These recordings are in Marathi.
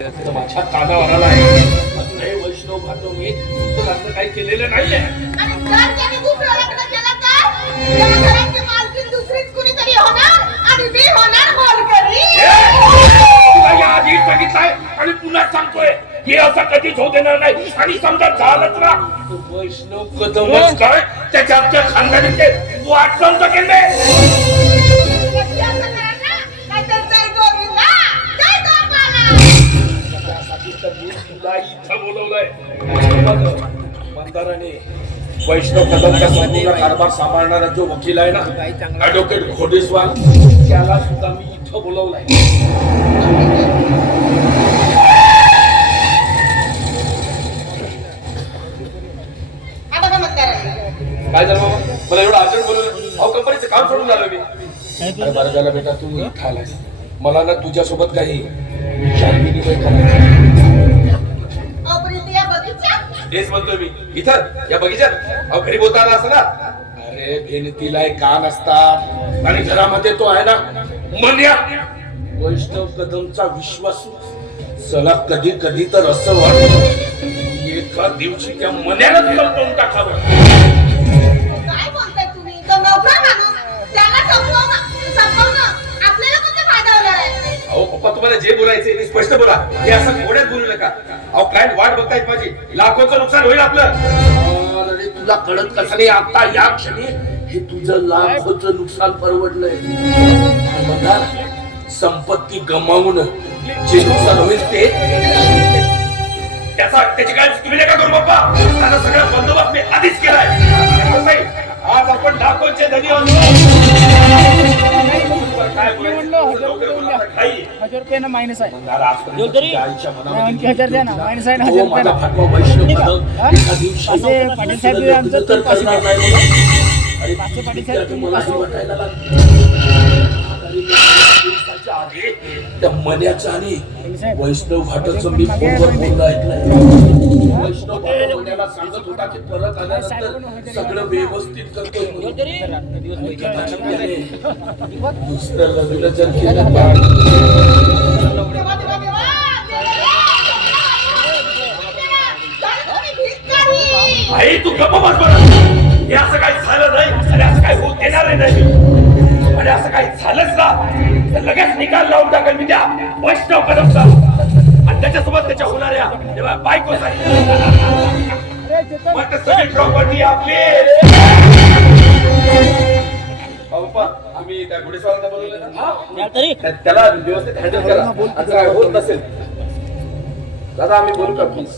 माझ्या कानावर आला आहे. अजून हे वैष्णव भाटोनी दुसरं काही केलेलं नाहीये. आणि जर त्याने दुसरं लग्न केलं तर या घराची मालकीण दुसरीच कुणीतरी होणार आणि मी होणार मोलकरी. तुला या आधी सांगितलंय आणि पुन्हा सांगतोय हे असं कधीच होऊ देणार नाही. आणि समजा झालंच ना वैष्णव कदमच काय त्याच्या आमच्या खानदानीचे वाट समजा केले. तुला इथं बोलवलंय मंदाराने वैष्णव कदमचा संपूर्ण कारभार सांभाळणारा जो वकील आहे ना ऍडव्होकेट घोडेस्वाल त्याला सुद्धा मी इथं बोलवलंय. काय झालं बाबा मला एवढं अर्जंट बोलवलं. अहो कंपनीचं काम सोडून झालं मी. अरे बरं झालं बेटा तू इथं आलास. मला ना तुझ्यासोबत काही शारीरिक तेच म्हणतोय मी इथं या बगीच्यात. अहो घरी बोलता आला असं ना. अरे भेनतीला कान असतात आणि घरामध्ये तो आहे ना मन्या वैष्णव कदमचा विश्वासू. चला कधी कधी तर असं वाटतं एका दिवशी त्या मन्याला संपवून टाकावं. काय बोलताय तुम्ही? तो नवरा माणूस त्याला संपवणं आपल्याला कोणता फायदा होणार आहे? अहो पप्पा तुम्हाला जे बोलायचे ते स्पष्ट बोला. हे असं घोड्यात बोलू नका. अहो क्लायंट वाट बघतायत माझी. लाखोचं नुकसान होईल आपलं. अरे तुला कळत कसं नाही आता या क्षणी हे तुझं लाखोचं नुकसान परवडलंय. संपत्ती गमावून जे नुकसान होईल ते त्याची काय तुम्ही नका करू बाप्पा. त्याचा सगळा बंदोबस्त मी आधीच केलाय. आज आपण लाखोचे धनी आहोत. काय ₹1000 मायनस आहे. पाटील साहेब आमचं तर पाटील त्या मन्याचं आणि वैष्णव भाटाचं मी फोनवर बोलणं ऐकलंय. वैष्णव भाट सांगत होता की परत आल्यानंतर सगळं व्यवस्थित करतो. दुसरं लग्न जर केलं आई तू गप्प बस बरं. हे असं काही झालं नाही आणि असं काही होत येणार नाही. आणि असं काही झालंच ना तर लगेच निकाल लावून टाकेल मी त्या वैष्णव कदमचा आणि त्याच्यासोबत त्याच्या होणाऱ्या बायकोचा सगळी प्रॉपर्टी आपली. पप्पा तुम्ही त्या घोडेस्वारांना बोलवलं ना त्याला व्यवस्थित हँडल करा. असं काय होत नसेल दादा आम्ही बोलू का प्लीज.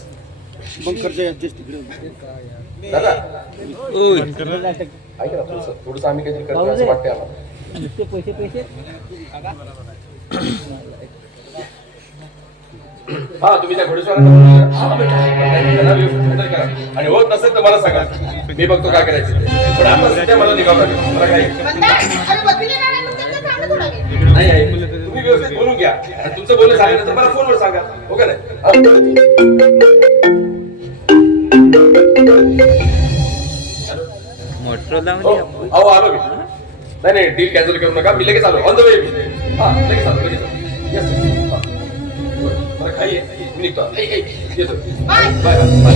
दादा ऐका ना थोडंसं आम्ही काहीतरी करतो असं वाटतंय आम्हाला. हा तुम्ही त्या घोडेस्वारांना आणि होत नसेल तर मला सांगा. मी बघतो काय करायचं पण आता सध्या मला निघावं लागेल. मला काही नाही आहे. तुम्ही व्यवस्थित बोलून घ्या आणि तुमचं बोलणं झाल्यानंतर मला फोनवर सांगा. हो का नाही. अहो आलो मी. नाही नाही डील कॅन्सल करू नका. मी लगेच आलो ऑन द वे. मी हा लगेच आलो लगेच आलो. येस मला काही मी निघतो. येतो बाय बाय बाय.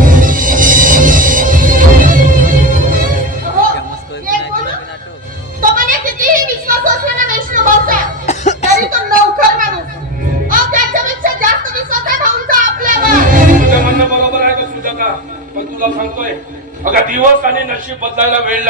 तो म्हणे कितीही विश्वास असला ना वैष्णव भाऊचा तरी तो नौकर माणूस. त्याच्यापेक्षा जास्त विश्वास आहे भाऊंचा आपल्यावर. तुझं म्हणणं बरोबर आहे का सुजाता पण तुला सांगतोय अगं दिवस आणि नशीब बदलायला वेळ